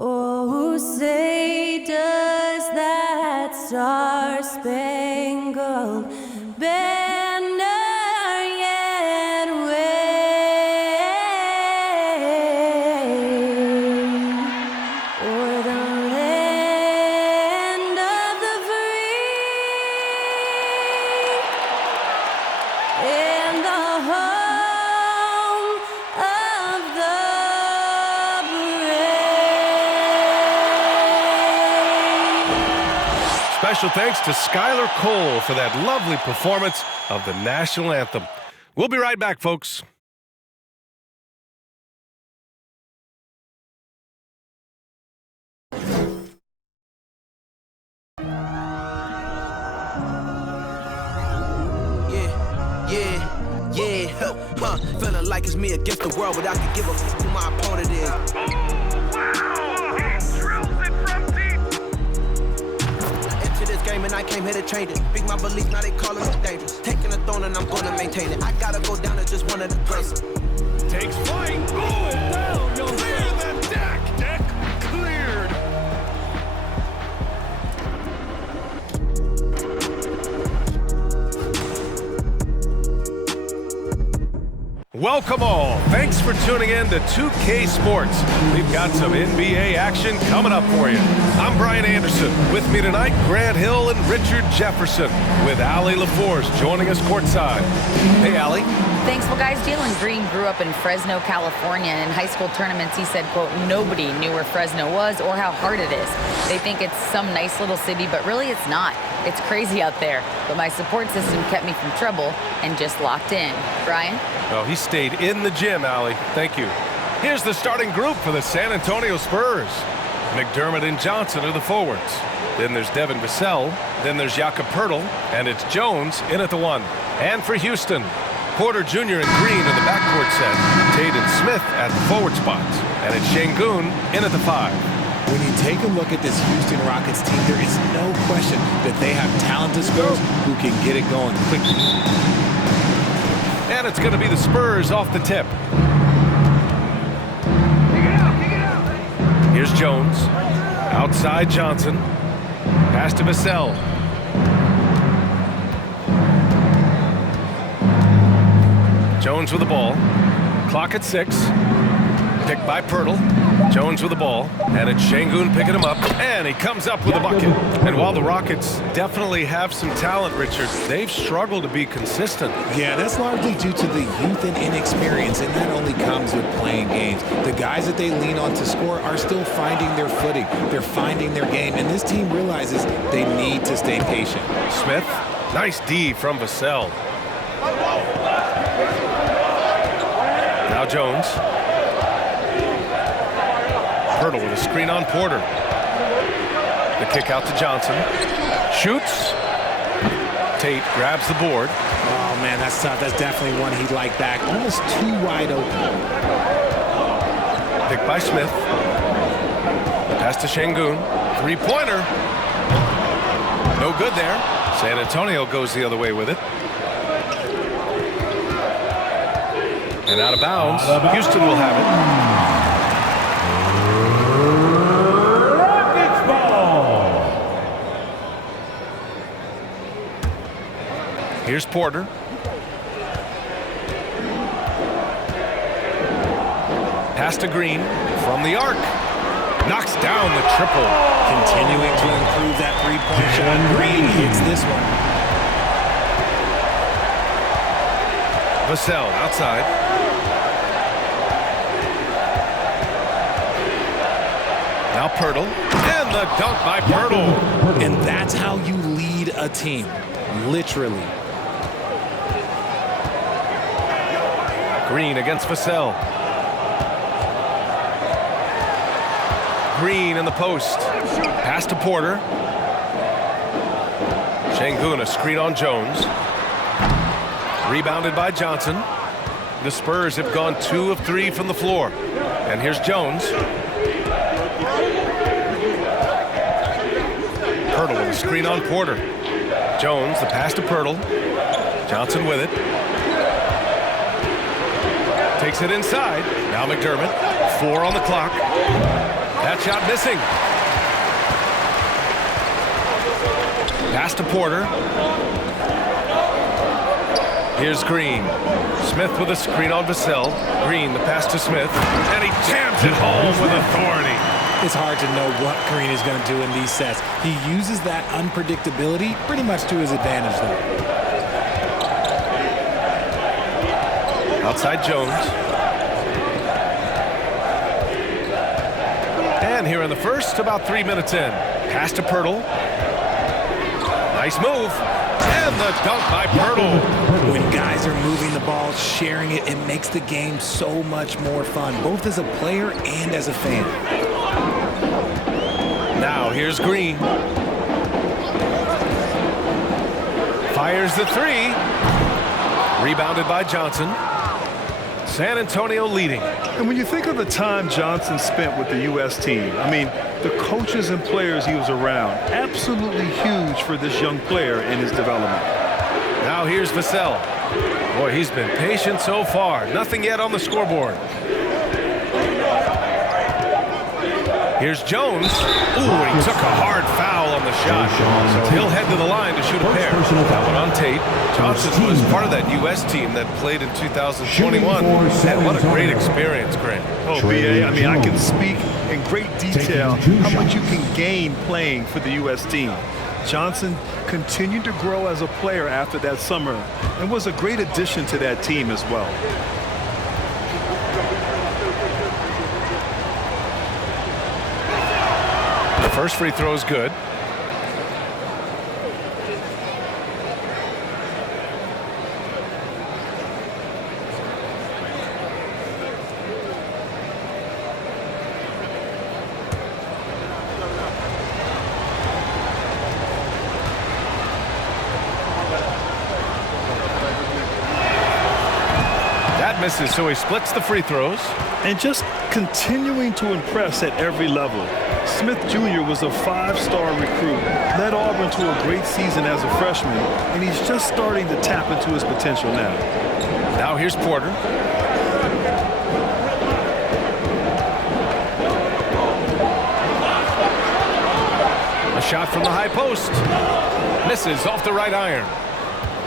Oh, say does that star-spangled banner yet wave o'er the land of the free and the home of the brave. Special thanks to Skylar Cole for that lovely performance of the national anthem. We'll be right back, folks. Feeling like it's me against the world, but I can give a fuck who my opponent is. Into this game and I came here to change it. Big my belief, now they calling me dangerous. Taking the throne and I'm gonna maintain it. I gotta go down as just one of the greatest. Takes flight. Oh, down. Clear the deck. Deck cleared. Welcome all. Thanks for tuning in to 2K Sports. We've got some NBA action coming up for you. I'm Brian Anderson. With me tonight, Grant Hill and Richard Jefferson, with Allie LaForce joining us courtside. Hey, Allie. Thanks. Well, guys, Jalen Green grew up in Fresno, California. In high school tournaments, he said, quote, nobody knew where Fresno was or how hard it is. They think it's some nice little city, but really it's not. It's crazy out there. But my support system kept me from trouble and just locked in. Brian? Well, he stayed in the gym, Allie. Thank you. Here's the starting group for the San Antonio Spurs. McDermott and Johnson are the forwards. Then there's Devin Vassell. Then there's Jakob Poeltl. And it's Jones in at the 1. And for Houston, Porter Jr. and Green in the backcourt set. Tate and Smith at the forward spots. And it's Şengün in at the 5. When you take a look at this Houston Rockets team, there is no question that they have talented scorers who can get it going quickly. And it's going to be the Spurs off the tip. Here's Jones. Outside Johnson. Pass to Vassell. Jones with the ball. Clock at 6. Picked by Poeltl. Jones with the ball. And it's Şengün picking him up. And he comes up with a bucket. And while the Rockets definitely have some talent, Richard, they've struggled to be consistent. Yeah, that's largely due to the youth and inexperience, and that only comes with playing games. The guys that they lean on to score are still finding their footing. They're finding their game, and this team realizes they need to stay patient. Smith, nice D from Vassell. Now Jones. Poeltl with a screen on Porter. The kick out to Johnson. Shoots. Tate grabs the board. Oh, man, that's tough. That's definitely one he'd like back. Almost too wide open. Picked by Smith. Pass to Şengün. Three-pointer. No good there. San Antonio goes the other way with it. And out of bounds. Houston will have it. Here's Porter. Pass to Green from the arc. Knocks down the triple. Continuing to improve that three-point shot. Green hits this one. Vassell outside. Now Poeltl. And the dunk by Poeltl. And that's how you lead a team. Literally. Green against Vassell. Green in the post. Pass to Porter. Şengün, a screen on Jones. Rebounded by Johnson. The Spurs have gone 2 of 3 from the floor. And here's Jones. Poeltl with a screen on Porter. Jones, the pass to Poeltl. Johnson with it. Takes it inside. Now McDermott. 4 on the clock. That shot missing. Pass to Porter. Here's Green. Smith with a screen on Vassell. Green, the pass to Smith. And he jams it home with authority. It's hard to know what Green is going to do in these sets. He uses that unpredictability pretty much to his advantage, though. Outside Jones. And here in the first, about 3 minutes in. Pass to Pirtle. Nice move. And the dunk by Pirtle. When guys are moving the ball, sharing it, it makes the game so much more fun, both as a player and as a fan. Now here's Green. Fires the three. Rebounded by Johnson. San Antonio leading. And when you think of the time Johnson spent with the U.S. team, I mean, the coaches and players he was around, absolutely huge for this young player in his development. Now here's Vassell. Boy, he's been patient so far. Nothing yet on the scoreboard. Here's Jones. Ooh, and he took a hard foul on the shot. So he'll head to the line to shoot a pair. That one on tape. Johnson was part of that U.S. team that played in 2021. And what a great experience, Grant. Oh, B.A., I mean, I can speak in great detail how much you can gain playing for the U.S. team. Johnson continued to grow as a player after that summer and was a great addition to that team as well. First free throw is good. That misses, so he splits the free throws. And just continuing to impress at every level. Smith Jr. was a five-star recruit, led Auburn to a great season as a freshman, and he's just starting to tap into his potential now. Now here's Porter. A shot from the high post. Misses off the right iron.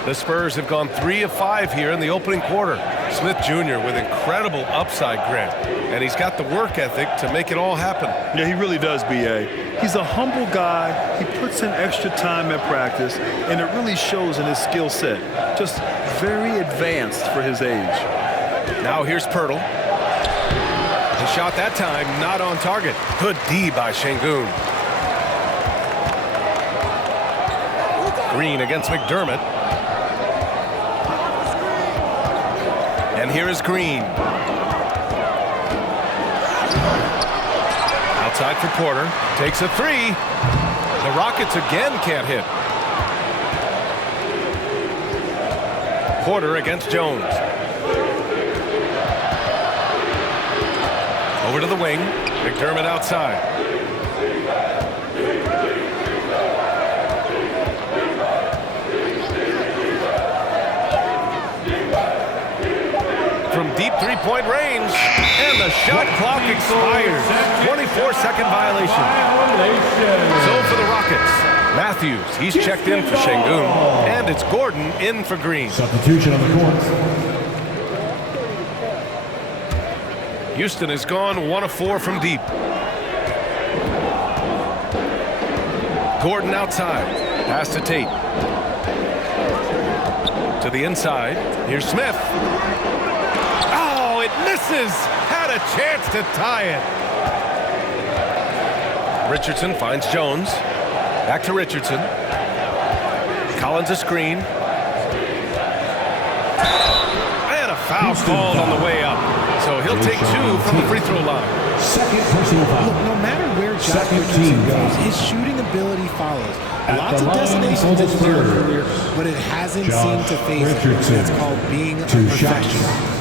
The Spurs have gone 3 of 5 here in the opening quarter. Smith Jr. with incredible upside, Grant. And he's got the work ethic to make it all happen. Yeah, he really does, B.A. He's a humble guy. He puts in extra time at practice, and it really shows in his skill set. Just very advanced for his age. Now here's Pirtle. The shot that time not on target. Good D by Şengün. Green against McDermott. And here is Green. Outside for Porter. Takes a three. The Rockets again can't hit. Porter against Jones. Over to the wing. McDermott outside. From deep three-point range, and the shot clock expires. 24-second violation. So for the Rockets, Matthews, he's checked in for Şengün, and it's Gordon in for Green. Substitution on the court. Houston has gone 1 of 4 from deep. Gordon outside, pass to Tate. To the inside, here's Smith. It misses. Had a chance to tie it. Richardson finds Jones. Back to Richardson. Collins a screen. And a foul called on the way up. So he'll take 2 from the free throw line. Second personal foul. Look, no matter where Josh Richardson goes, his shooting ability follows. Lots of destinations in his career, but it hasn't seemed to phase him. It's called being a professional.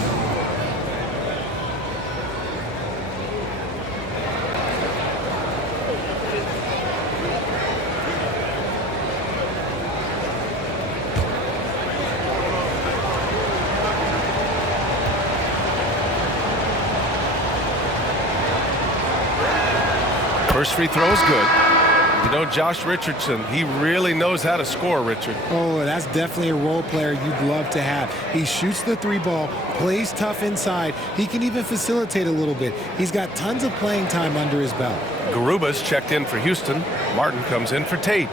First free throw is good. You know, Josh Richardson, he really knows how to score, Richard. Oh, that's definitely a role player you'd love to have. He shoots the three ball, plays tough inside. He can even facilitate a little bit. He's got tons of playing time under his belt. Garuba's checked in for Houston. Martin comes in for Tate.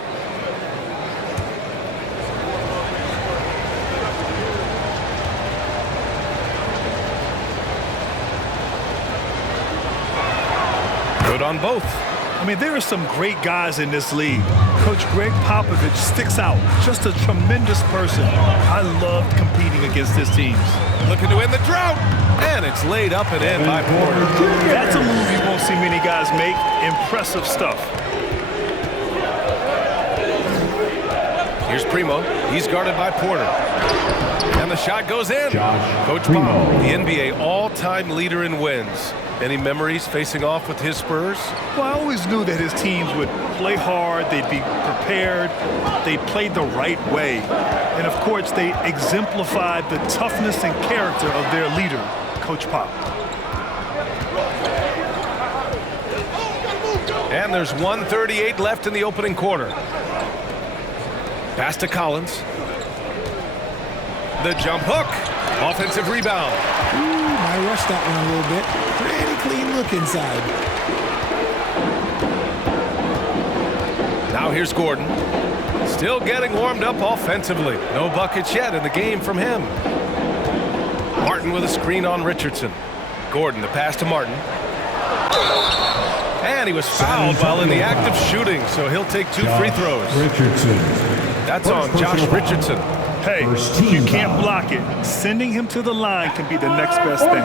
Good on both. I mean, there are some great guys in this league. Coach Greg Popovich sticks out. Just a tremendous person. I loved competing against his teams. Looking to end the drought. And it's laid up and in by Porter. That's a move you won't see many guys make. Impressive stuff. Here's Primo. He's guarded by Porter. And the shot goes in. Coach Primo. Bob, the NBA all-time leader in wins. Any memories facing off with his Spurs? Well, I always knew that his teams would play hard, they'd be prepared, they played the right way. And of course, they exemplified the toughness and character of their leader, Coach Pop. And there's 1:38 left in the opening quarter. Pass to Collins. The jump hook. Offensive rebound. Ooh, I rushed that one a little bit. Pretty clean look inside. Now here's Gordon. Still getting warmed up offensively. No buckets yet in the game from him. Martin with a screen on Richardson. Gordon, the pass to Martin. And he was fouled while in the act of shooting, so he'll take 2 free throws. Richardson. That's on Josh Richardson. Hey, you can't block it. Sending him to the line can be the next best thing.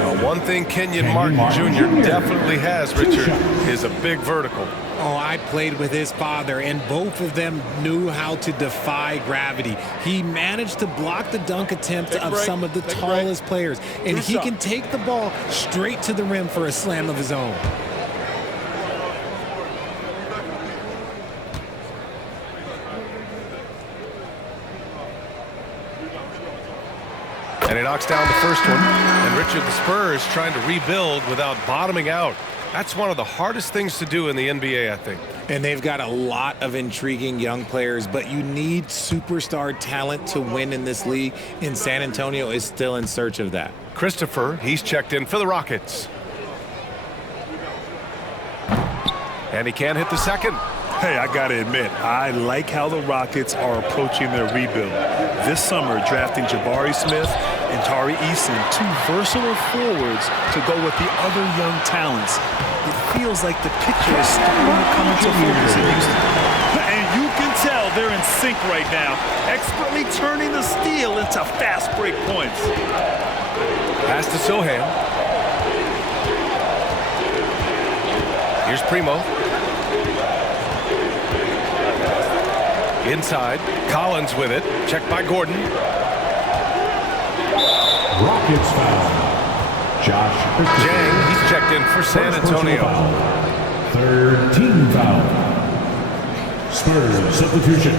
Well, one thing Kenyon Martin Jr. definitely has, Richard, is a big vertical. Oh, I played with his father, and both of them knew how to defy gravity. He managed to block the dunk attempt of some of the tallest players, and he can take the ball straight to the rim for a slam of his own. And he knocks down the first one. And Richard, the Spurs trying to rebuild without bottoming out. That's one of the hardest things to do in the NBA, I think. And they've got a lot of intriguing young players, but you need superstar talent to win in this league, and San Antonio is still in search of that. Christopher, he's checked in for the Rockets. And he can't hit the second. Hey, I gotta admit, I like how the Rockets are approaching their rebuild. This summer, drafting Jabari Smith and Tari Eason, 2 versatile forwards to go with the other young talents. It feels like the picture is starting to come into focus in Houston. And you can tell they're in sync right now, expertly turning the steal into fast break points. Pass to Sohan. Here's Primo. Inside, Collins with it. Checked by Gordon. Rockets foul. Josh Richardson. Jang, he's checked in for San Antonio. Third team foul. Spurs substitution.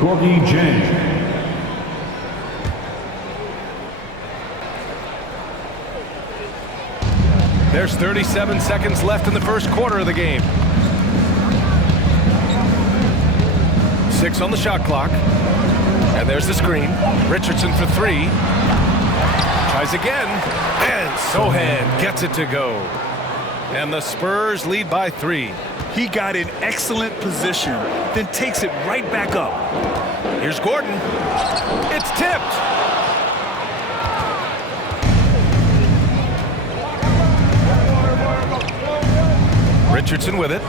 Gorgie Jang. There's 37 seconds left in the first quarter of the game. 6 on the shot clock. And there's the screen. Richardson for 3. Tries again. And Sohan gets it to go. And the Spurs lead by 3. He got in excellent position, then takes it right back up. Here's Gordon. It's tipped. Richardson with it.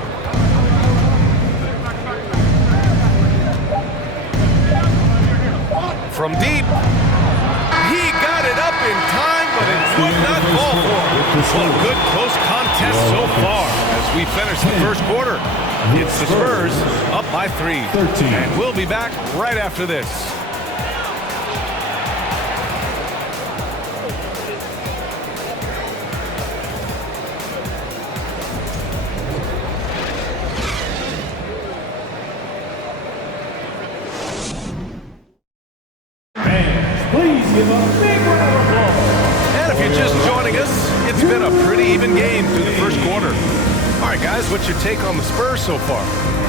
From deep. He got it up in time, but it would not fall for him. Well, a good close contest so far as we finish the first quarter. It's the Spurs up by 3. And we'll be back right after this. Please give a big round of applause. And if you're just joining us, it's been a pretty even game through the first quarter. All right, guys, what's your take on the Spurs so far?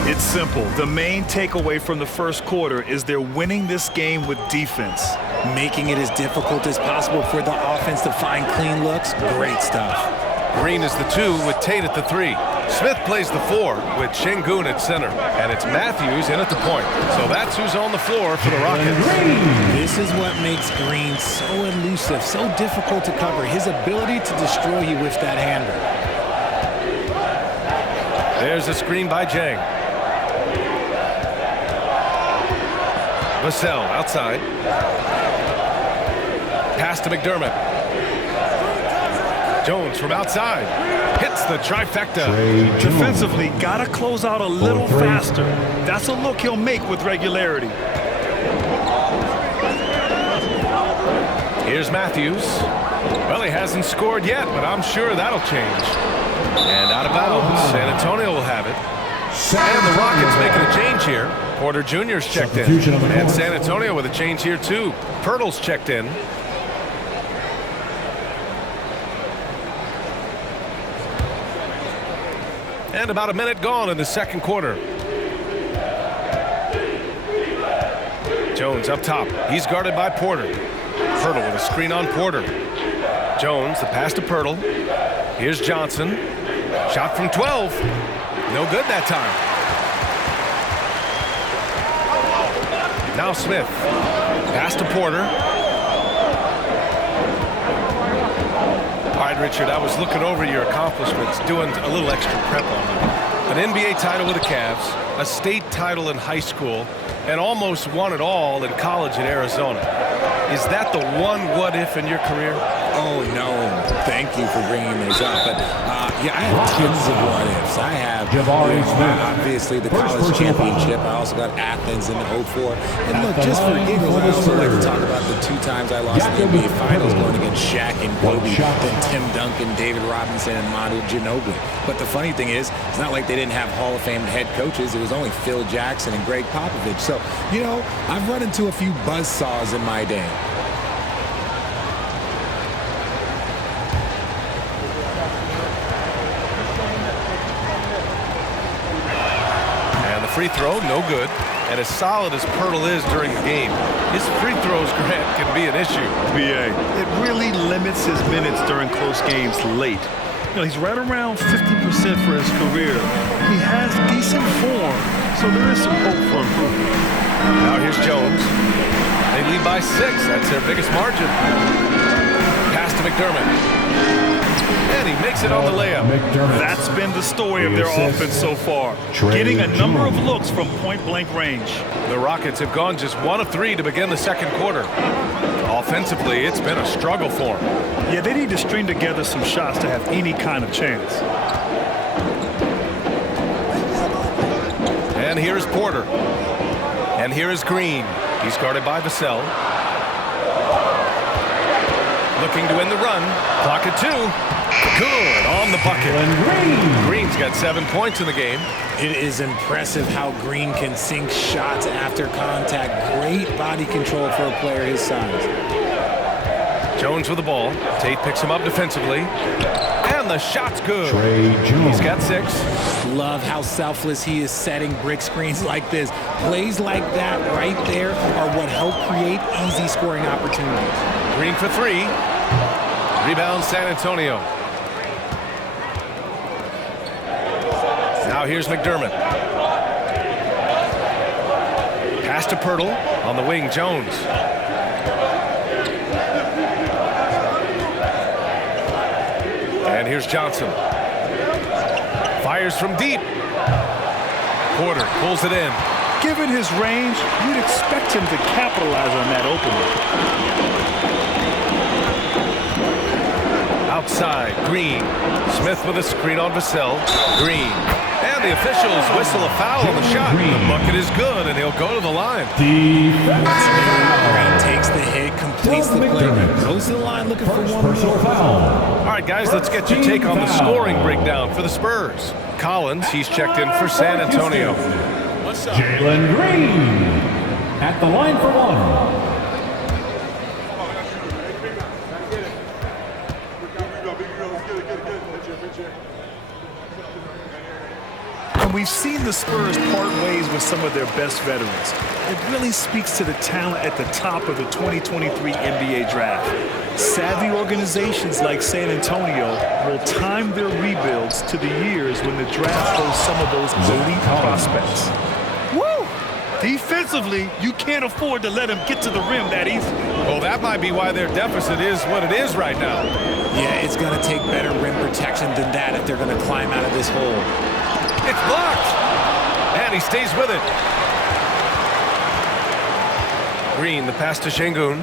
It's simple. The main takeaway from the first quarter is they're winning this game with defense. Making it as difficult as possible for the offense to find clean looks. Great stuff. Green is the 2 with Tate at the 3. Smith plays the 4 with Şengün at center. And it's Matthews in at the point. So that's who's on the floor for the Rockets. This is what makes Green so elusive, so difficult to cover. His ability to destroy you with that handle. There's a screen by Jang. Vassell outside. Pass to McDermott. Jones from outside. Hits the trifecta. Defensively, gotta close out a little faster. That's a look he'll make with regularity. Here's Matthews. Well, he hasn't scored yet, but I'm sure that'll change. And out of bounds, San Antonio will have it. And the Rockets making a change here. Porter Jr.'s checked in. And San Antonio with a change here, too. Pirtle's checked in. And about a minute gone in the second quarter. Jones up top. He's guarded by Porter. Pirtle with a screen on Porter. Jones, the pass to Pirtle. Here's Johnson. Shot from 12. No good that time. Now Smith. Pass to Porter. All right, Richard, I was looking over your accomplishments, doing a little extra prep on you. An NBA title with the Cavs, a state title in high school, and almost won it all in college in Arizona. Is that the one what-if in your career? Oh, no. Thank you for bringing those up. But, yeah, I have tons of what-ifs. I have, obviously, the college championship. I also got Athens in 04. And, look, just for giggles, I also like to talk about the 2 times I lost in the NBA Finals going against Shaq and Kobe, then Tim Duncan, David Robinson, and Manu Ginobili. But the funny thing is, it's not like they didn't have Hall of Fame head coaches. It was only Phil Jackson and Greg Popovich. So, you know, I've run into a few buzzsaws in my day. Free throw, no good. And as solid as Pirtle is during the game, his free throws, Grant, can be an issue. BA, it really limits his minutes during close games late. You know, he's right around 50% for his career. He has decent form, so there is some hope for improvement. Now here's Jones. They lead by 6. That's their biggest margin. Pass to McDermott. And he makes it on the layup. That's been the story of their offense so far. Getting a number of looks from point-blank range. The Rockets have gone just 1 of 3 to begin the second quarter. Offensively, it's been a struggle for them. Yeah, they need to string together some shots to have any kind of chance. And here's Porter. And here is Green. He's guarded by Vassell. Looking to win the run. Clock at 2. Good on the bucket. Green's got 7 points in the game. It is impressive how Green can sink shots after contact. Great body control for a player his size. Jones with the ball. Tate picks him up defensively. And the shot's good. He's got 6. Love how selfless he is setting brick screens like this. Plays like that right there are what help create easy scoring opportunities. Green for 3. Rebound San Antonio. Now here's McDermott. Pass to Pirtle. On the wing, Jones. And here's Johnson. Fires from deep. Porter pulls it in. Given his range, you'd expect him to capitalize on that opening. Outside, Green. Smith with a screen on Vassell. Green. And the officials whistle a foul on the shot. The bucket is good, and he'll go to the line. Green takes the hit, completes the play, goes to the line looking for one more foul. All right, guys, let's get your take on the scoring breakdown for the Spurs. Collins, he's checked in for San Antonio. Jalen Green at the line for 1. And we've seen the Spurs part ways with some of their best veterans. It really speaks to the talent at the top of the 2023 NBA draft. Savvy organizations like San Antonio will time their rebuilds to the years when the draft hosts some of those elite prospects. Woo! Defensively, you can't afford to let him get to the rim that easily. Well, that might be why their deficit is what it is right now. Yeah, it's going to take better rim protection than that if they're going to climb out of this hole. It's blocked. And he stays with it. Green, the pass to Şengün.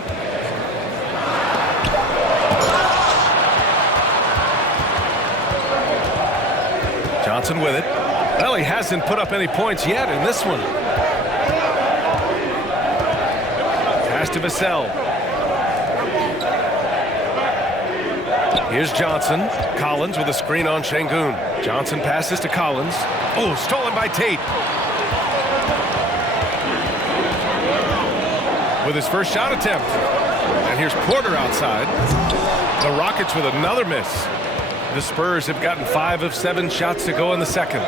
Johnson with it. Well, he hasn't put up any points yet in this one. Pass to Vassell. Here's Johnson. Collins with a screen on Şengün. Johnson passes to Collins. Oh, stolen by Tate. With his first shot attempt. And here's Porter outside. The Rockets with another miss. The Spurs have gotten 5 of 7 shots to go in the second.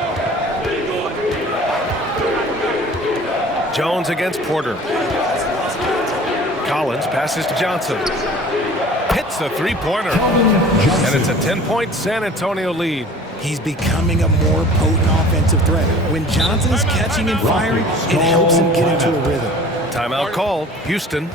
Jones against Porter. Collins passes to Johnson. Hits the three-pointer. And it's a 10-point San Antonio lead. He's becoming a more potent offensive threat. When Johnson is catching and firing, it helps him get into a rhythm. Timeout called. Houston.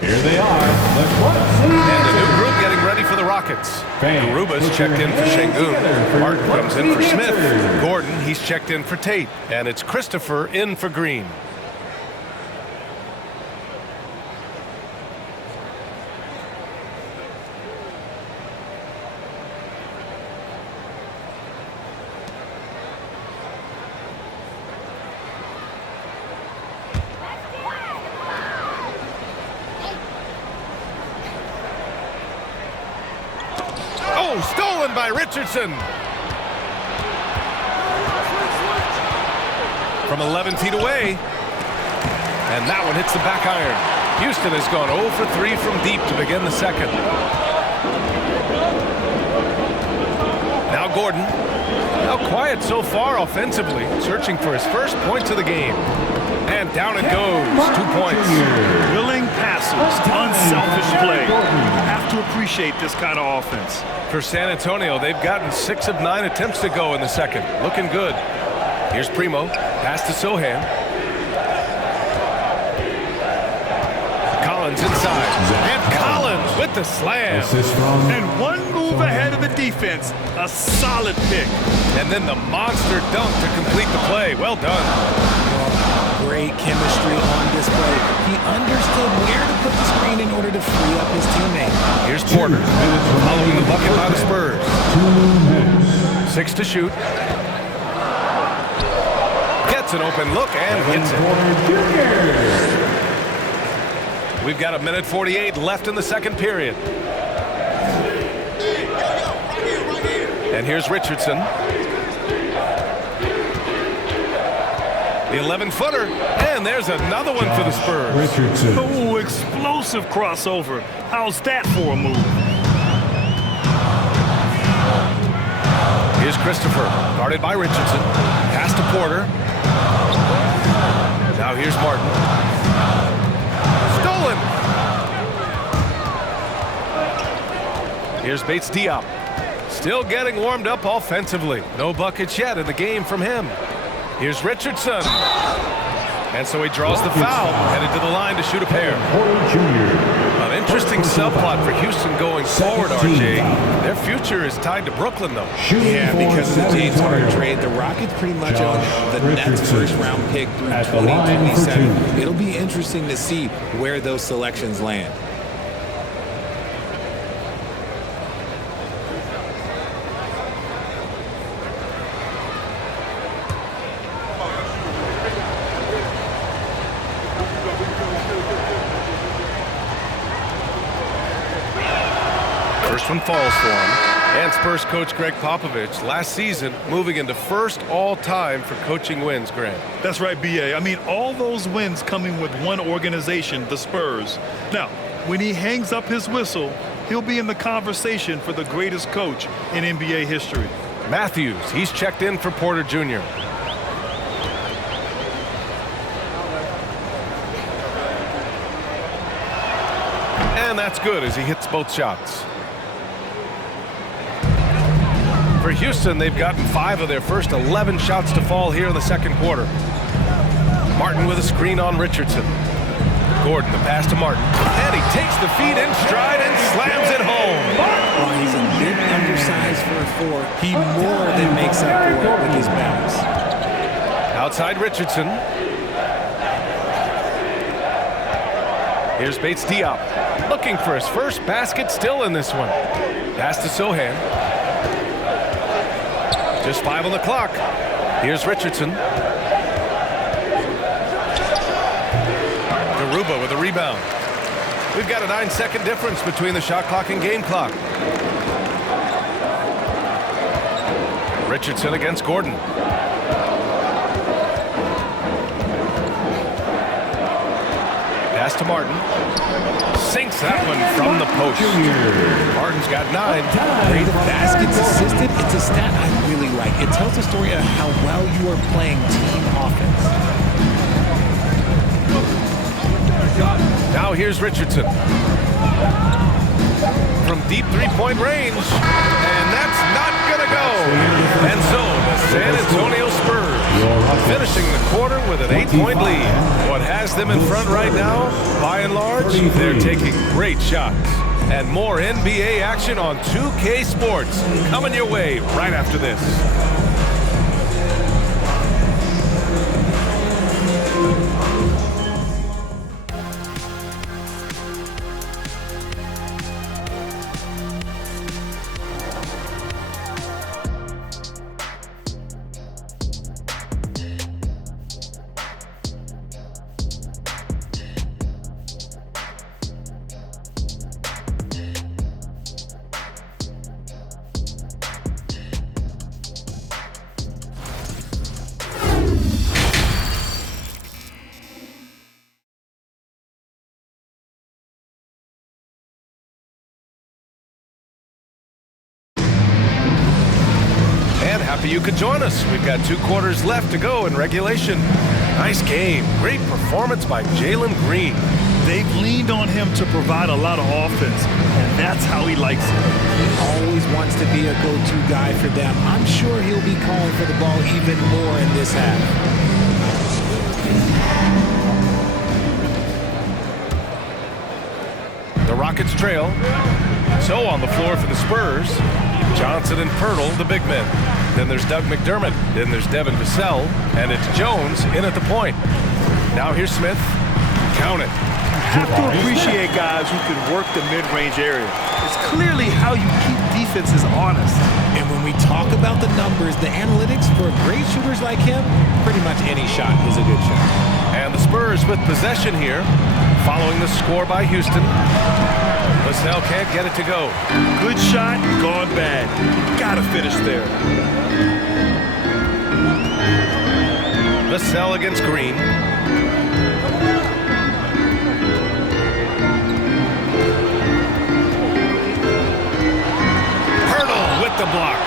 Here they are, the And the new group getting ready for the Rockets. Garubas checked in for Şengün. Martin comes in for Smith. Gordon, he's checked in for Tate. And it's Christopher in for Green. Oh, stolen by Richardson. From 11 feet away. And that one hits the back iron. Houston has gone 0 for 3 from deep to begin the second. Now Gordon. Now quiet so far offensively. Searching for his first points of the game. And down it goes. 2 points. Willing passers, unselfish play. You have to appreciate this kind of offense. For San Antonio, they've gotten 6 of 9 attempts to go in the second. Looking good. Here's Primo. Pass to Sohan. Collins inside. And Collins with the slam. And one move ahead of the defense. A solid pick. And then the monster dunk to complete the play. Well done. Great chemistry on display. He understood where to put the screen in order to free up his teammate. Here's Porter. Following the bucket by the Spurs. 6 to shoot. Gets an open look and hits it. We've got 1:48 left in the second period. And here's Richardson. The 11-footer. And there's another one for the Spurs. Richardson. Oh, explosive crossover. How's that for a move? Here's Christopher. Guarded by Richardson. Pass to Porter. Now here's Martin. Stolen. Here's Bates Diop. Still getting warmed up offensively. No buckets yet in the game from him. Here's Richardson. And so he draws the foul, headed to the line to shoot a pair. An interesting subplot for Houston going forward, RJ. Their future is tied to Brooklyn, though. Yeah, because of the James Harden trade, the Rockets pretty much own the Nets' first-round pick through 2027. It'll be interesting to see where those selections land. First one falls for him. And Spurs coach Greg Popovich last season moving into first all-time for coaching wins, Grant. That's right, B.A. I mean, all those wins coming with one organization, the Spurs. Now, when he hangs up his whistle, he'll be in the conversation for the greatest coach in NBA history. Matthews, he's checked in for Porter Jr. And that's good as he hits both shots. For Houston, they've gotten 5 of their first 11 shots to fall here in the second quarter. Martin with a screen on Richardson. Gordon, the pass to Martin. And he takes the feed in stride and slams it home. While he's a bit undersized for a 4, he more than makes up for it with his bounce. Outside Richardson. Here's Bates Diop. Looking for his first basket still in this one. Pass to Sohan. Just 5 on the clock. Here's Richardson. Garuba with a rebound. We've got a 9-second difference between the shot clock and game clock. Richardson against Gordon. Pass to Martin. Sinks that one from the post. Martin's got 9. Rate of baskets assisted, it's a stat I really like. It tells the story of how well you are playing team offense. Now here's Richardson. From deep three-point range. And that's not going to go. And so the San Antonio Spurs finishing the quarter with an 8-point lead. What has them in front right now, by and large, they're taking great shots. And more NBA action on 2K Sports coming your way right after this. Happy you could join us. We've got 2 quarters left to go in regulation. Nice game. Great performance by Jalen Green. They've leaned on him to provide a lot of offense, and that's how he likes it. He always wants to be a go-to guy for them. I'm sure he'll be calling for the ball even more in this half. The Rockets trail. So on the floor for the Spurs, Johnson and Pirtle, the big men. Then there's Doug McDermott. Then there's Devin Vassell. And it's Jones in at the point. Now here's Smith. Count it. Have to appreciate guys who can work the mid-range area. It's clearly how you keep defenses honest. And when we talk about the numbers, the analytics for great shooters like him, pretty much any shot is a good shot. And the Spurs with possession here, following the score by Houston. Vassell can't get it to go. Good shot, gone bad. Gotta finish there. Vassell against Green. Pirtle with the block.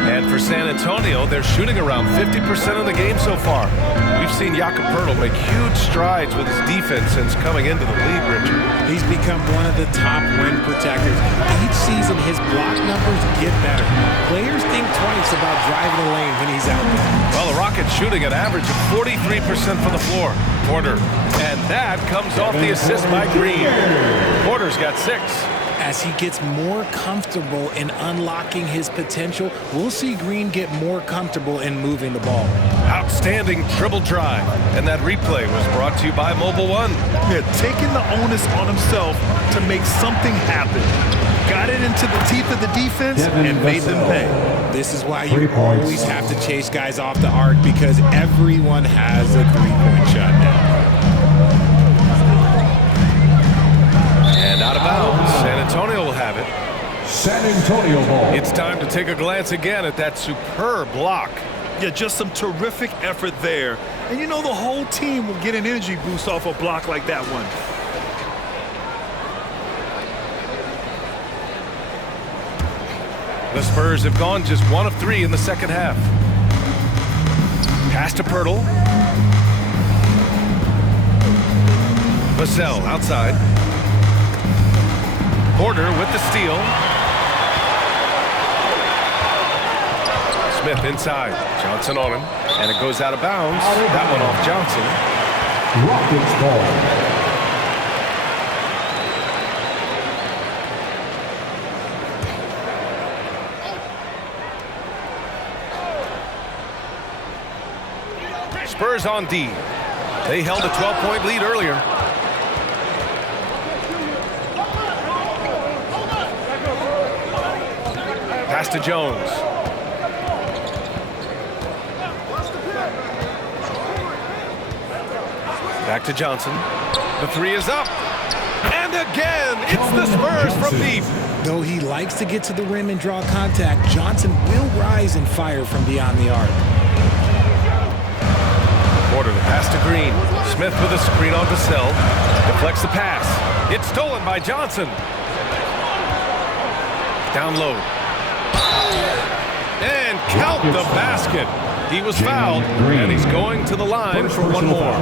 And for San Antonio, they're shooting around 50% of the game so far. We've seen Jakob Pirtle make huge strides with his defense since coming into the league, Richard. He's become one of the top rim protectors. Each season, his block numbers get better. Players think twice about driving the lane when he's out there. Well, the Rockets shooting an average of 43% from the floor. Porter. And that comes off the assist by Green. Porter's got 6. As he gets more comfortable in unlocking his potential, we'll see Green get more comfortable in moving the ball. Outstanding dribble drive. And that replay was brought to you by Mobile One. Yeah, taking the onus on himself to make something happen. Got it into the teeth of the defense and made them pay. This is why you always have to chase guys off the arc, because everyone has a three-point shot now. And out of bounds. San Antonio will have it. San Antonio ball. It's time to take a glance again at that superb block. Yeah, just some terrific effort there. And you know the whole team will get an energy boost off a block like that one. The Spurs have gone just 1 of 3 in the second half. Pass to Pirtle. Vassell outside. Porter with the steal. Smith inside. Johnson on him. And it goes out of bounds. That one off Johnson. Rockets ball. Spurs on D. They held a 12-point lead earlier. Pass to Jones. Back to Johnson. The three is up. And again, it's the Spurs from deep. Though he likes to get to the rim and draw contact, Johnson will rise and fire from beyond the arc. Porter the pass to Green. Smith with a screen on Vassell. Deflects the pass. It's stolen by Johnson. Down low. And count the basket. He was fouled, and he's going to the line for one more.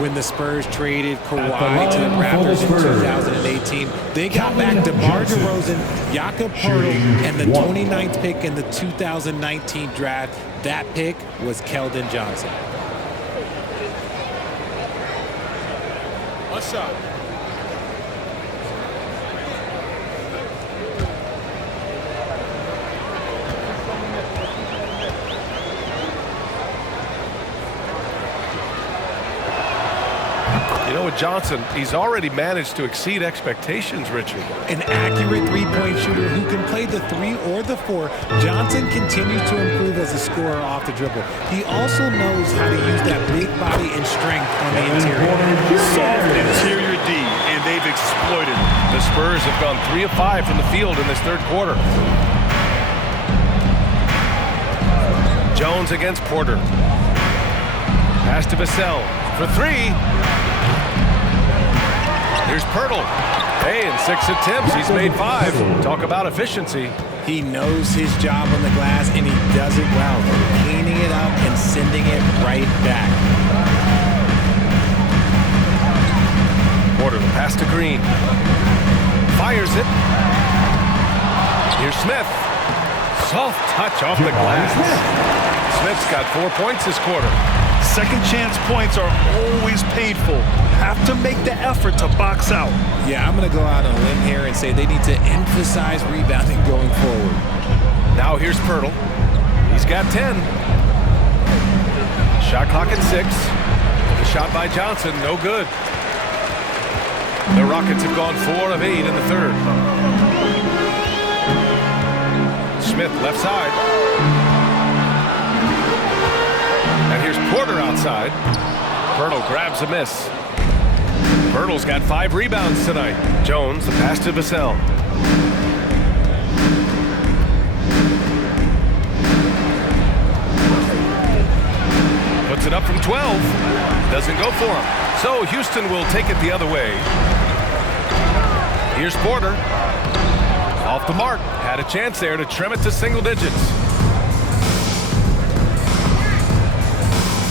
When the Spurs traded Kawhi to the Raptors in 2018, they got back DeMar DeRozan, Jakob Poeltl, and the 29th pick in the 2019 draft. That pick was Keldon Johnson. A shot. You know what, Johnson, he's already managed to exceed expectations, Richard. An accurate three-point shooter who can play the 3 or the 4, Johnson continues to improve as a scorer off the dribble. He also knows how to use that big body and strength on the interior. Soft interior D, and they've exploited it. The Spurs have gone 3 of 5 from the field in this third quarter. Jones against Porter. Pass to Vassell for 3. Here's Pirtle. Hey, in 6 attempts, he's made 5. Talk about efficiency. He knows his job on the glass, and he does it well, cleaning it up and sending it right back. Porter, the pass to Green. Fires it. Here's Smith. Soft touch off the glass. Smith's got 4 points this quarter. Second chance points are always painful. Have to make the effort to box out. Yeah, I'm going to go out on a limb here and say they need to emphasize rebounding going forward. Now here's Pirtle. He's got 10. Shot clock at 6. The shot by Johnson, no good. The Rockets have gone 4 of 8 in the third. Smith left side. And here's Porter outside. Pirtle grabs a miss. Pirtle's got 5 rebounds tonight. Jones, the pass to Vassell. Puts it up from 12. Doesn't go for him. So Houston will take it the other way. Here's Porter. Off the mark. Had a chance there to trim it to single digits.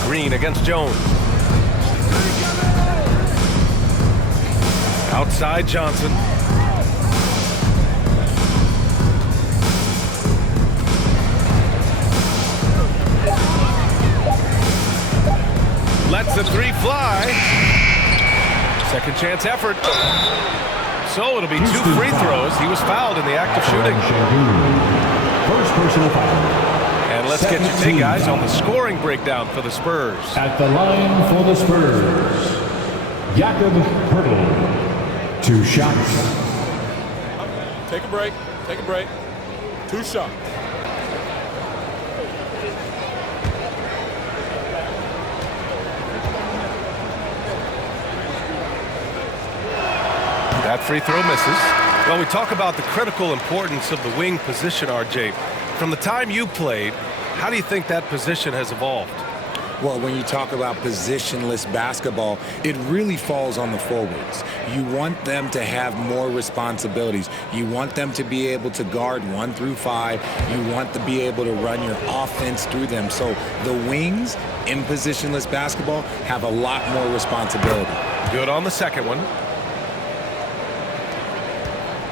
Green against Jones. Outside Johnson. Lets the 3 fly. Second chance effort. So it'll be 2 free throws. He was fouled in the act of shooting. First personal foul. And let's get your take, guys, on the scoring breakdown for the Spurs. At the line for the Spurs, Jakob Poeltl. 2 shots. Take a break. Take a break. 2 shots. That free throw misses. Well, we talk about the critical importance of the wing position, RJ. From the time you played, how do you think that position has evolved? Well, when you talk about positionless basketball, it really falls on the forwards. You want them to have more responsibilities. You want them to be able to guard 1 through 5. You want to be able to run your offense through them. So the wings in positionless basketball have a lot more responsibility. Good on the second one.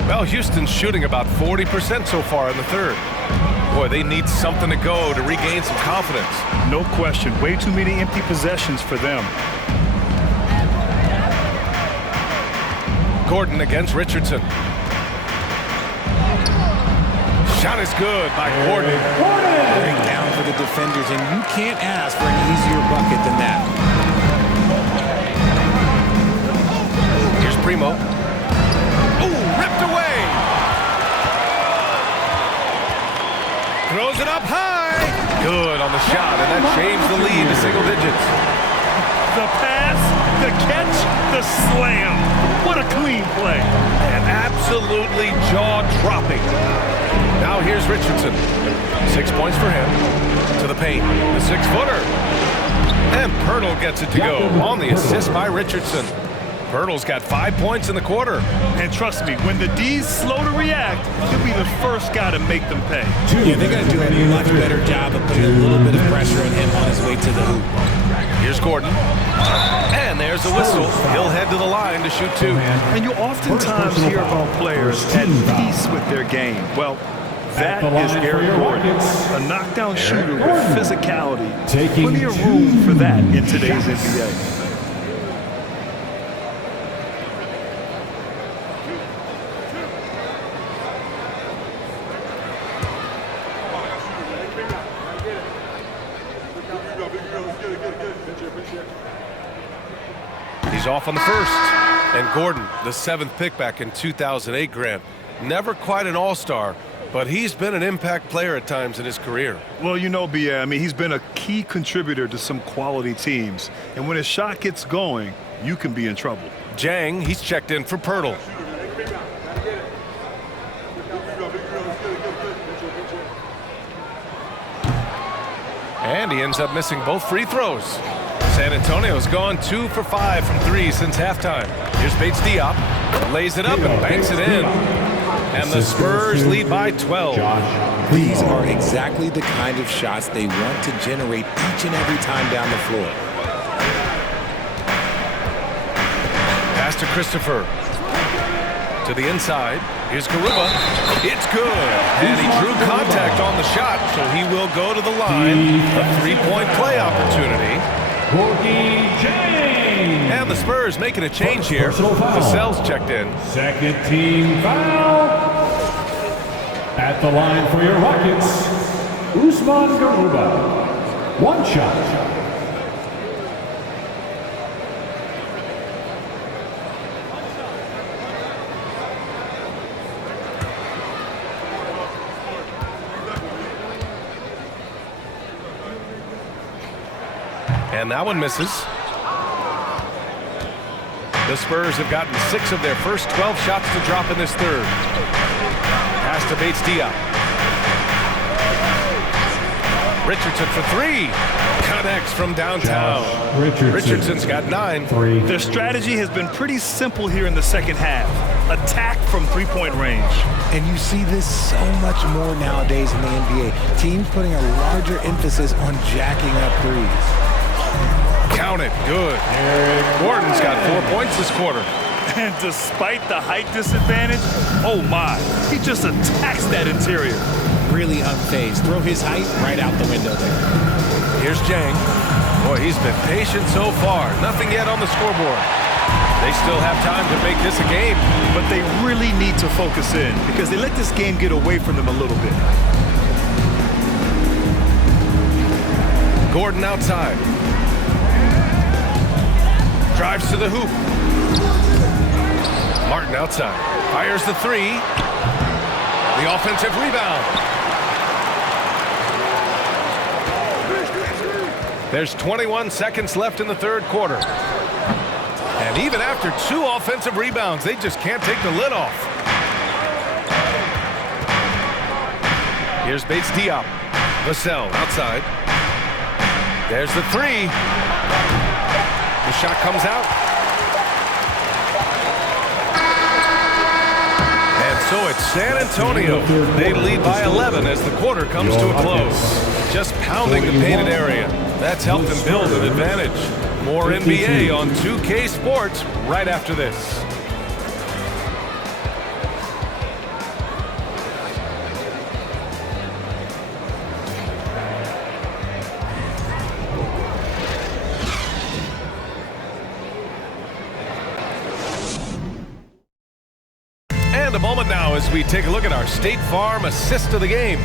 Well, Houston's shooting about 40% so far in the third. Boy, they need something to go to regain some confidence. No question. Way too many empty possessions for them. Gordon against Richardson. Shot is good by Gordon. Break down for the defenders, and you can't ask for an easier bucket than that. Here's Primo. Oh, ripped away. Throws it up high. Good on the shot, and that changed the lead to single digits. The pass, the catch, the slam. What a clean play. And absolutely jaw-dropping. Now here's Richardson. 6 points for him. To the paint. The 6-footer. And Pirtle gets it to go on the assist by Richardson. Pirtle's got 5 points in the quarter. And trust me, when the D's slow to react, he'll be the first guy to make them pay. Yeah, they got to do a much better job of putting a little bit of pressure on him on his way to the hoop. Here's Gordon. And there's the whistle. He'll head to the line to shoot 2. And you oftentimes hear about players at peace with their game. Well, that is Eric Gordon, a knockdown shooter with physicality. Plenty of room for that in today's NBA. He's off on the first. And Gordon, the 7th pick back in 2008, Grant. Never quite an all-star, but he's been an impact player at times in his career. Well, you know, B.A., I mean, he's been a key contributor to some quality teams. And when his shot gets going, you can be in trouble. Jang, he's checked in for Pirtle. And he ends up missing both free throws. San Antonio's gone 2 for 5 from 3 since halftime. Here's Bates Diop. Lays it up and banks it in. And the Spurs lead by 12. These are exactly the kind of shots they want to generate each and every time down the floor. Pass to Christopher. To the inside. Here's Garuba. It's good. And he drew contact on the shot, so he will go to the line. A 3-point play opportunity. And the Spurs making a change here. Vassell's checked in. Second team foul. At the line for your Rockets, Usman Garuba. 1 shot. And that one misses. The Spurs have gotten 6 of their first 12 shots to drop in this third. Pass to Bates Diop. Richardson for 3. Connects from downtown. Richardson's got 9. Their strategy has been pretty simple here in the second half. Attack from 3-point range. And you see this so much more nowadays in the NBA. Teams putting a larger emphasis on jacking up threes. Count it. Good. Gordon's got 4 points this quarter. And despite the height disadvantage, oh my, he just attacks that interior. Really unfazed. Throw his height right out the window there. Here's Jang. Boy, he's been patient so far. Nothing yet on the scoreboard. They still have time to make this a game. But they really need to focus in because they let this game get away from them a little bit. Gordon outside. Drives to the hoop. Martin outside. Fires the 3. The offensive rebound. There's 21 seconds left in the third quarter. And And even after 2 offensive rebounds, they just can't take the lid off. Here's Bates Diop. Vassell outside. There's the 3. The shot comes out. And so it's San Antonio. They lead by 11 as the quarter comes to a close. Just pounding the painted area. That's helped them build an advantage. More NBA on 2K Sports right after this. And a moment now as we take a look at our State Farm assist of the game.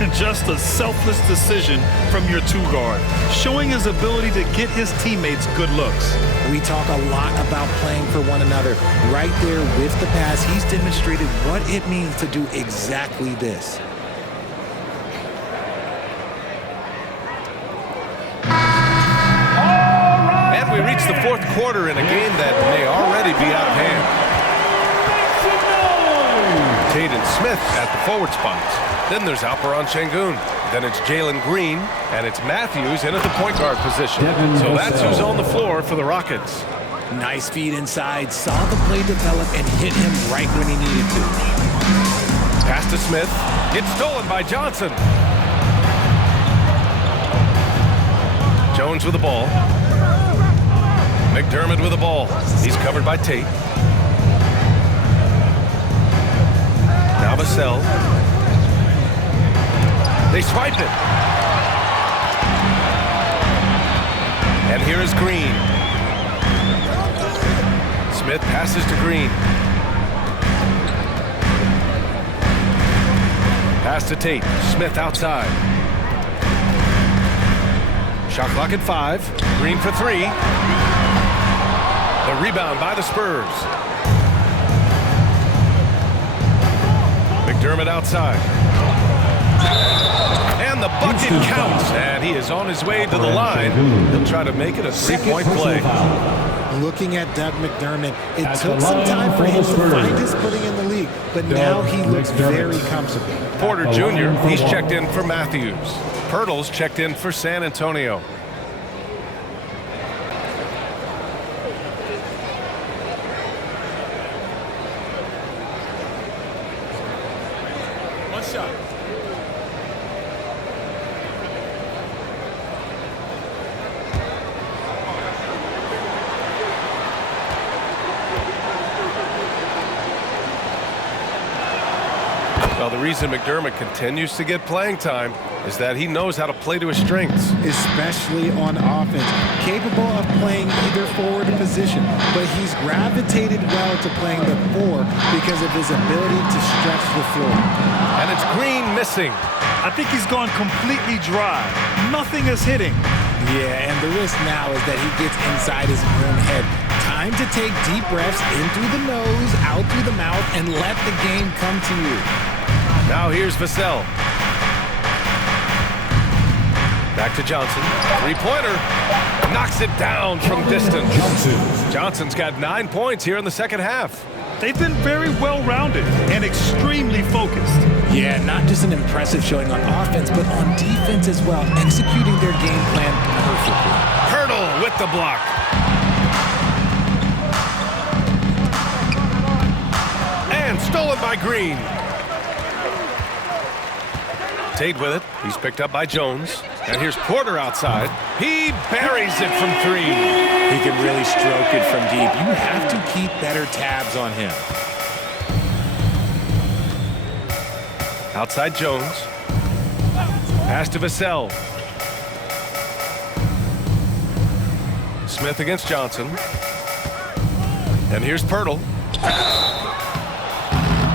And just a selfless decision from your 2-guard, showing his ability to get his teammates good looks. We talk a lot about playing for one another. Right there with the pass, he's demonstrated what it means to do exactly this. And we reach the 4th quarter in a game that may already be out of hand. Tate and Smith at the forward spots. Then there's Alperon Şengün. Then it's Jalen Green, and it's Matthews in at the point guard position. So that's who's on the floor for the Rockets. Nice feed inside, saw the play develop and hit him right when he needed to. Pass to Smith. It's stolen by Johnson. Jones with the ball. McDermott with the ball. He's covered by Tate. Now Vassell. They swipe it. And here is Green. Smith passes to Green. Pass to Tate. Smith outside. Shot clock at 5. Green for 3. The rebound by the Spurs. McDermott outside. And the bucket counts. And he is on his way to the line. He'll try to make it a 3-point play. Looking at Doug McDermott, it took some time for him to find his footing in the league, but now he looks very comfortable. Porter Jr., he's checked in for Matthews. Pirtle's checked in for San Antonio. One shot. Well, the reason McDermott continues to get playing time is that he knows how to play to his strengths. Especially on offense, capable of playing either forward position, but he's gravitated well to playing the 4 because of his ability to stretch the floor. And it's Green missing. I think he's gone completely dry. Nothing is hitting. Yeah, and the risk now is that he gets inside his own head. Time to take deep breaths in through the nose, out through the mouth, and let the game come to you. Now here's Vassell. Back to Johnson. 3-pointer. Knocks it down from distance. Johnson's got 9 points here in the second half. They've been very well-rounded and extremely focused. Yeah, not just an impressive showing on offense, but on defense as well, executing their game plan perfectly. Pirtle with the block. And stolen by Green. Tate with it. He's picked up by Jones. And here's Porter outside. He buries it from 3. He can really stroke it from deep. You have to keep better tabs on him. Outside Jones. Pass to Vassell. Smith against Johnson. And here's Pirtle.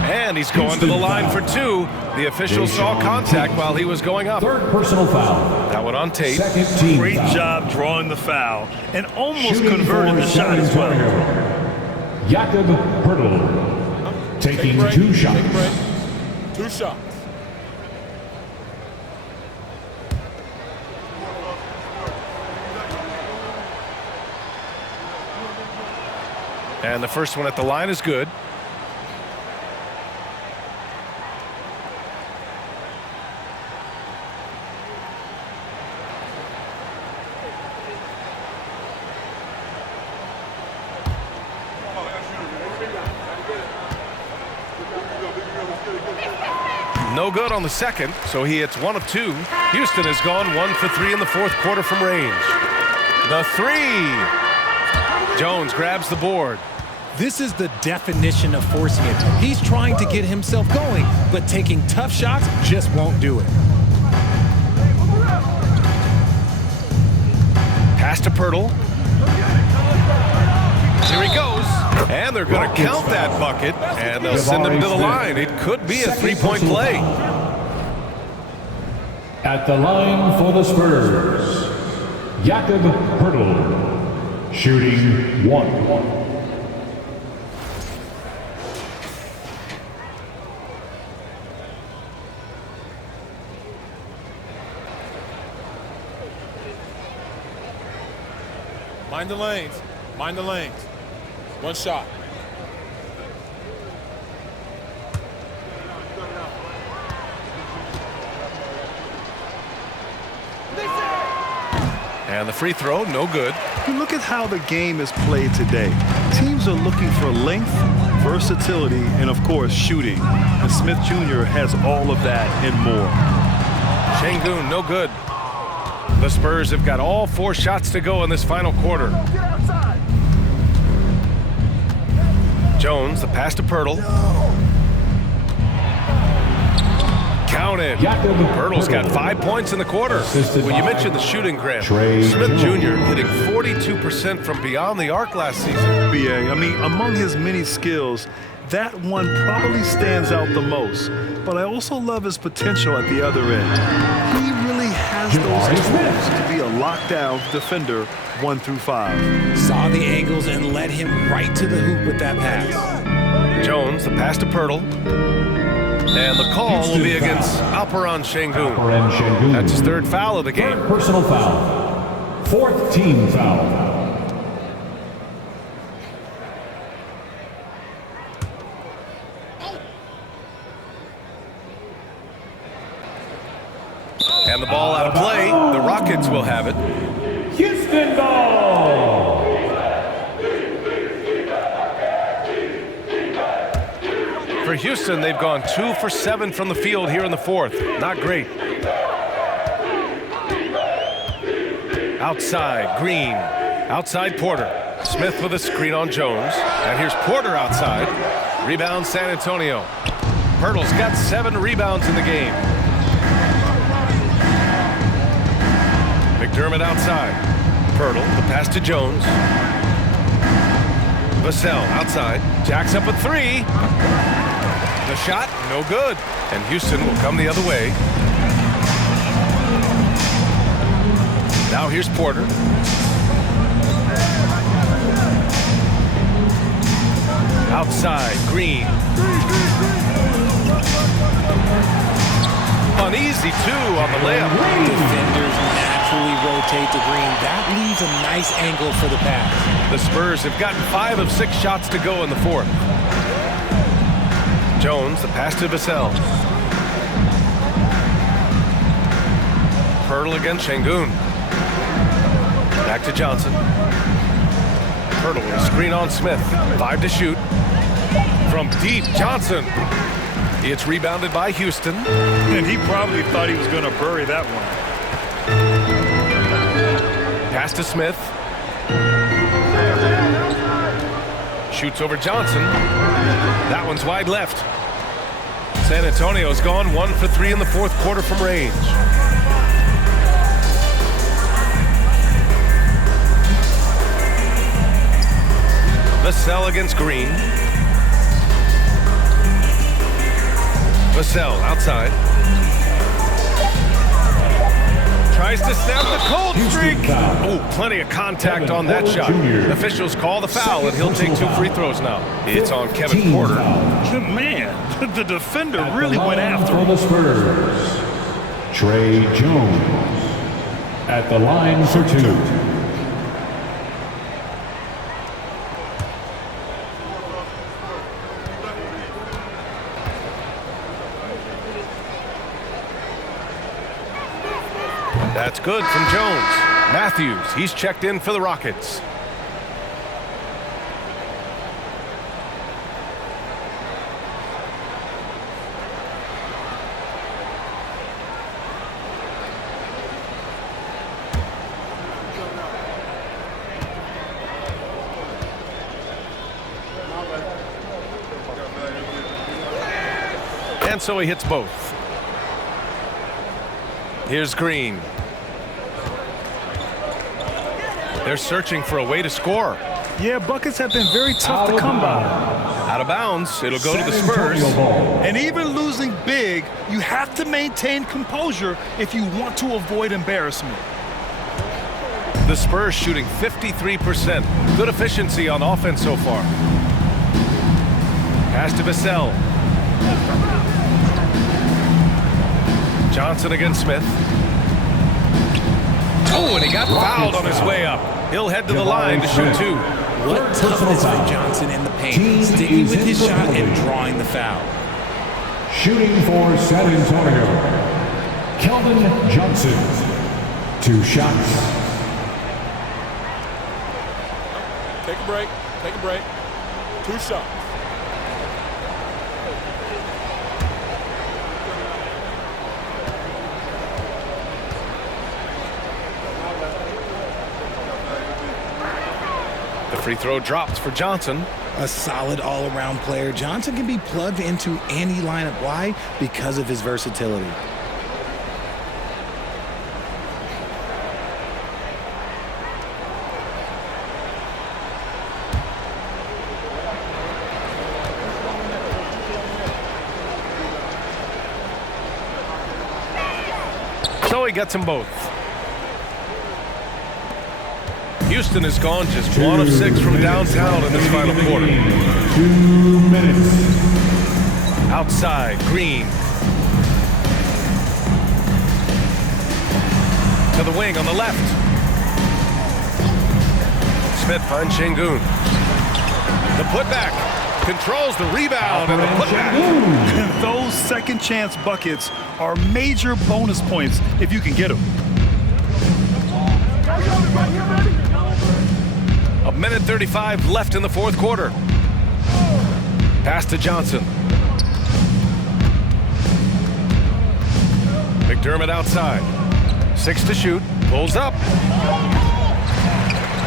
And he's going to the line for 2. The official saw contact while he was going up. 3rd personal foul. That one on Tate. Great job drawing the foul and almost converting the shot as well. Jakob Pirtle taking 2 shots. 2 shots. And the first one at the line is good. No good on the second, so he hits 1 of 2. Houston has gone 1 for 3 in the fourth quarter from range. The three. Jones grabs the board. This is the definition of forcing it. He's trying to get himself going, but taking tough shots just won't do it. Pass to Pirtle. Here he goes. And they're going to count that bucket, and they'll send him to the line. It could be a three-point play. At the line for the Spurs, Jakob Pirtle, shooting 1. Mind the lanes. Mind the lanes. 1 shot. And the free throw, no good. You look at how the game is played today. Teams are looking for length, versatility, and of course shooting. And Smith Jr. has all of that and more. Şengün, no good. The Spurs have got all 4 shots to go in this final quarter. Jones, the pass to Pirtle. Counted. Pirtle's got 5 points in the quarter. Well, you mentioned the shooting, Grant. Smith Jr. hitting 42% from beyond the arc last season. BA, I mean, among his many skills, that one probably stands out the most. But I also love his potential at the other end. He really has those tools to be a lockdown defender 1 through 5. Saw the angles and led him right to the hoop with that pass. Jones, the pass to Pirtle. And the call will be against Alperen Şengün. That's his 3rd foul of the game. Third personal foul. 4th team foul. And the ball out of play. The Rockets will have it. Houston ball. For Houston, they've gone 2 for 7 from the field here in the fourth. Not great. Outside, Green. Outside, Porter. Smith with a screen on Jones. And here's Porter outside. Rebound, San Antonio. Pirtle's got 7 rebounds in the game. McDermott outside. Pirtle, the pass to Jones. Vassell outside. Jacks up a 3. The shot, no good. And Houston will come the other way. Now here's Porter. Outside, Green. Uneasy, 2 on the layup. Defenders naturally rotate to Green. That leaves a nice angle for the pass. The Spurs have gotten 5 of 6 shots to go in the fourth. Jones, the pass to Vassell. Pirtle against Şengün. Back to Johnson. Pirtle with a screen on Smith. 5 to shoot. From deep, Johnson. It's rebounded by Houston. And he probably thought he was going to bury that one. Pass to Smith. Shoots over Johnson. That one's wide left. San Antonio's gone 1 for 3 in the fourth quarter from range. Vassell against Green. Vassell outside. Tries to snap the cold streak. Oh, plenty of contact on that shot. Officials call the foul, and he'll take 2 free throws now. It's on Kevin Porter. Man, the defender really went after For him. the Spurs, Trey Jones. At the line for 2. That's good from Jones. Matthews, he's checked in for the Rockets. And so he hits both. Here's Green. They're searching for a way to score. Yeah, buckets have been very tough to come by. Out of bounds, it'll go to the Spurs. And even losing big, you have to maintain composure if you want to avoid embarrassment. The Spurs shooting 53%. Good efficiency on offense so far. Pass to Vassell. Johnson against Smith. Oh, and he got fouled on his way up. He'll head to the line to shoot two. What toughness from Johnson in the paint, sticking with his shot and drawing the foul. Shooting for San Antonio, Keldon Johnson. 2 shots. Take a break. Take a break. 2 shots. The free throw drops for Johnson. A solid all-around player. Johnson can be plugged into any lineup. Why? Because of his versatility. So he gets them both. Houston has gone just 1 of 6 from downtown in this final quarter. 2 minutes. Outside, Green. To the wing on the left. Smith finds Şengün. The putback. Controls the rebound and the putback. Those second chance buckets are major bonus points if you can get them. A minute 35 left in the fourth quarter. Pass to Johnson. McDermott outside. 6 to shoot. Pulls up.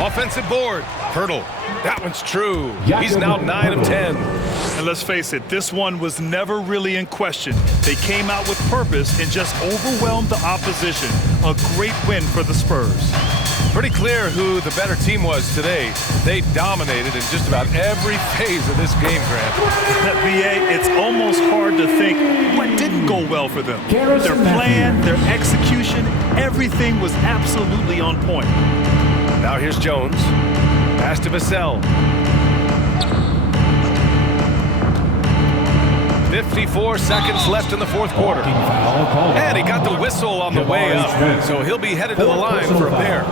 Offensive board. Pirtle. That one's true. He's now 9 of 10. And let's face it, this one was never really in question. They came out with purpose and just overwhelmed the opposition. A great win for the Spurs. Pretty clear who the better team was today. They dominated in just about every phase of this game, Grant. VA, it's almost hard to think what didn't go well for them. Their plan, their execution, everything was absolutely on point. Now here's Jones. Pass to Vassell. 54 seconds left in the fourth quarter. And he got the whistle on the way up, so he'll be headed to the line for a pair.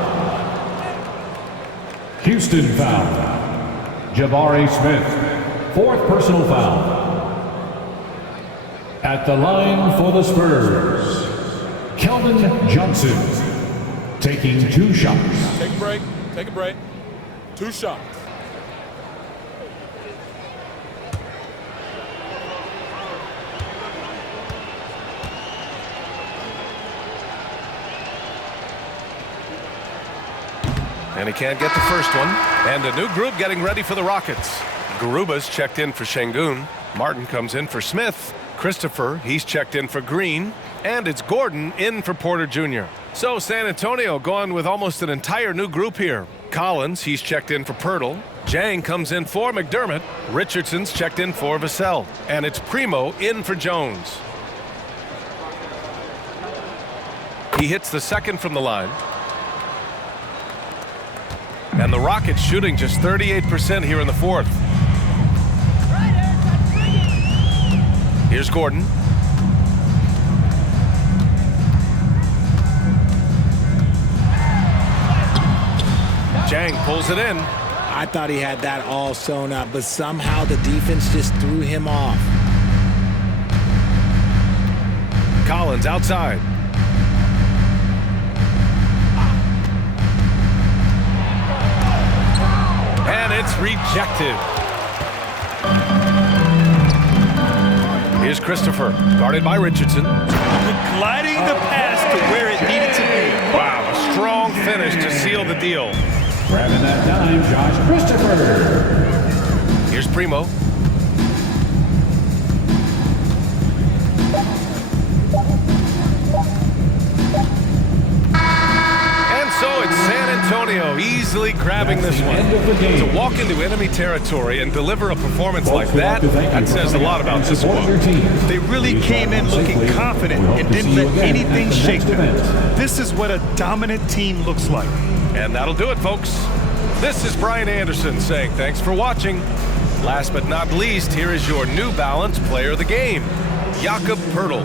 Houston foul. Jabari Smith. 4th personal foul. At the line for the Spurs, Keldon Johnson. Taking 2 shots. Take a break. Take a break. 2 shots. And he can't get the first one. And a new group getting ready for the Rockets. Garuba's checked in for Şengün. Martin comes in for Smith. Christopher, he's checked in for Green. And it's Gordon in for Porter Jr. So San Antonio going with almost an entire new group here. Collins, he's checked in for Pirtle. Jang comes in for McDermott. Richardson's checked in for Vassell. And it's Primo in for Jones. He hits the second from the line. And the Rockets shooting just 38% here in the fourth. Here's Gordon. Jang pulls it in. I thought he had that all sewn up, but somehow the defense just threw him off. Collins outside. And it's rejected. Here's Christopher, guarded by Richardson. Gliding the pass to where it needed to be. Wow, a strong finish to seal the deal. Grabbing that dime, Josh Christopher. Here's Primo. And so it's San Antonio easily grabbing this one. To walk into enemy territory and deliver a performance like that, that says a lot about this squad. They really came in looking confident and didn't let anything shake them. This is what a dominant team looks like. And that'll do it, folks. This is Brian Anderson saying thanks for watching. Last but not least, here is your New Balance Player of the Game, Jakob Poeltl.